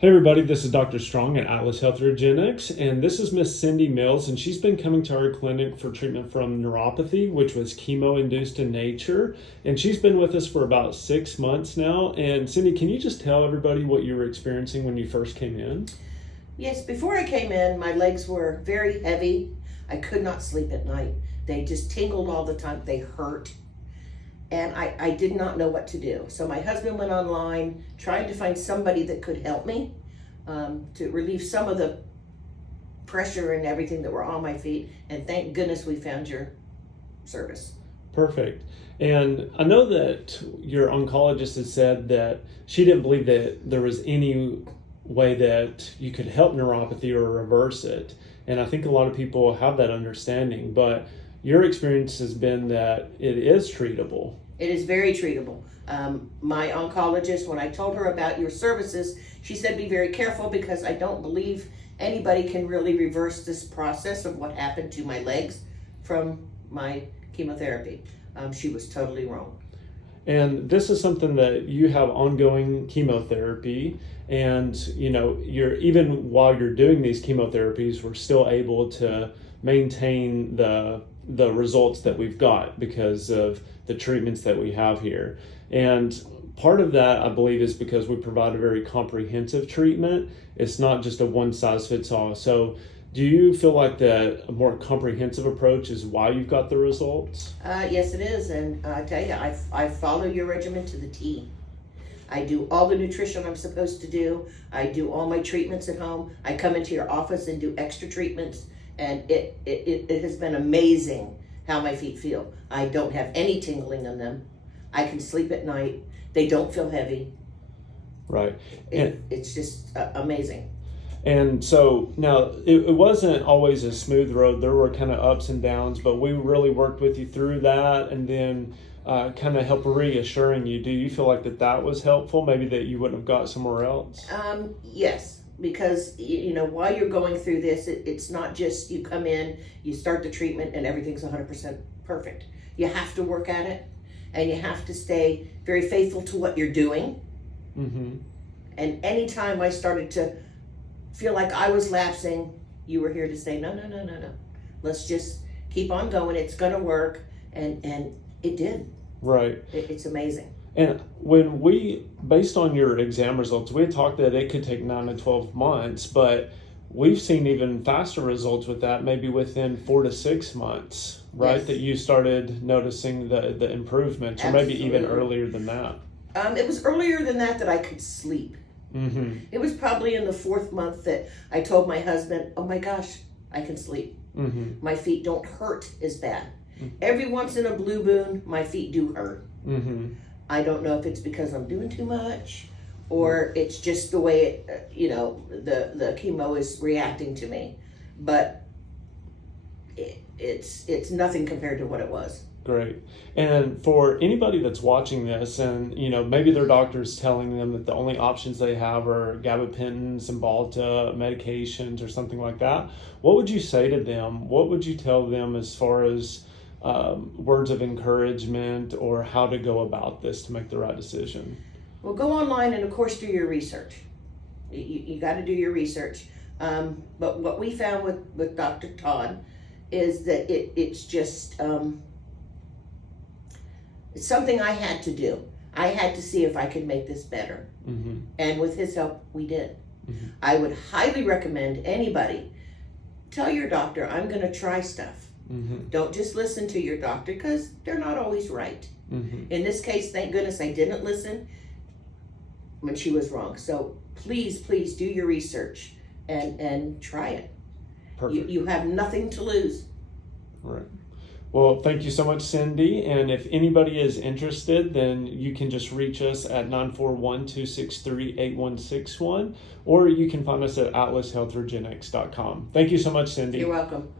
Hey everybody, this is Dr. Strong at Atlas Health Eugenics, and this is Miss Cindy Mills, and she's been coming to our clinic for treatment from neuropathy, which was chemo induced in nature, and she's been with us for about 6 months now. And Cindy, can you just tell everybody what you were experiencing when you first came in? Yes, before I came in, my legs were very heavy. I could not sleep at night. They just tingled all the time. They hurt. And I did not know what to do. So my husband went online trying to find somebody that could help me to relieve some of the pressure and everything that were on my feet. And thank goodness we found your service. Perfect. And I know that your oncologist has said that she didn't believe that there was any way that you could help neuropathy or reverse it. And I think a lot of people have that understanding, but your experience has been that it is treatable. It is very treatable. My oncologist, when I told her about your services, she said be very careful because I don't believe anybody can really reverse this process of what happened to my legs from my chemotherapy. She was totally wrong. And this is something that you have ongoing chemotherapy, and you're even while you're doing these chemotherapies, we're still able to maintain the results that we've got because of the treatments that we have here. And part of that, I believe, is because we provide a very comprehensive treatment. It's not just a one size fits all. So do you feel like that a more comprehensive approach is why you've got the results? Yes, it is. And I tell you, I follow your regimen to the T. I do all the nutrition I'm supposed to do. I do all my treatments at home. I come into your office and do extra treatments. And it has been amazing how my feet feel. I don't have any tingling in them. I can sleep at night. They don't feel heavy. Right. It's just amazing. And so now it wasn't always a smooth road. There were kind of ups and downs, but we really worked with you through that and then kind of help reassuring you. Do you feel like that was helpful? Maybe that you wouldn't have got somewhere else? Yes. Because, while you're going through this, it's not just you come in, you start the treatment, and everything's 100% perfect. You have to work at it, and you have to stay very faithful to what you're doing. Mm-hmm. And anytime I started to feel like I was lapsing, you were here to say, no. Let's just keep on going. It's going to work. And it did. Right. It's amazing. And when based on your exam results, we had talked that it could take 9 to 12 months, but we've seen even faster results with that, maybe within 4 to 6 months, right? Yes. That you started noticing the improvements, or maybe even earlier than that. It was earlier than that I could sleep. Mm-hmm. It was probably in the 4th month that I told my husband, oh my gosh, I can sleep. Mm-hmm. My feet don't hurt as bad. Mm-hmm. Every once in a blue moon, my feet do hurt. Mm-hmm. I don't know if it's because I'm doing too much or it's just the way, the chemo is reacting to me. But it's nothing compared to what it was. Great. And for anybody that's watching this and, maybe their doctor's telling them that the only options they have are gabapentin, Cymbalta, medications or something like that, what would you say to them? What would you tell them as far as words of encouragement or how to go about this to make the right decision? Well, go online and of course do your research. You got to do your research. But what we found with Dr. Todd is that it's just it's something I had to do. I had to see if I could make this better. Mm-hmm. And with his help, we did. Mm-hmm. I would highly recommend anybody, tell your doctor, I'm going to try stuff. Mm-hmm. Don't just listen to your doctor because they're not always right. Mm-hmm. In this case, thank goodness I didn't listen when she was wrong. So please do your research and try it. Perfect. You have nothing to lose. All right. Well, thank you so much, Cindy. And if anybody is interested, then you can just reach us at 941-263-8161, or you can find us at atlashealthregenics.com. Thank you so much, Cindy. You're welcome.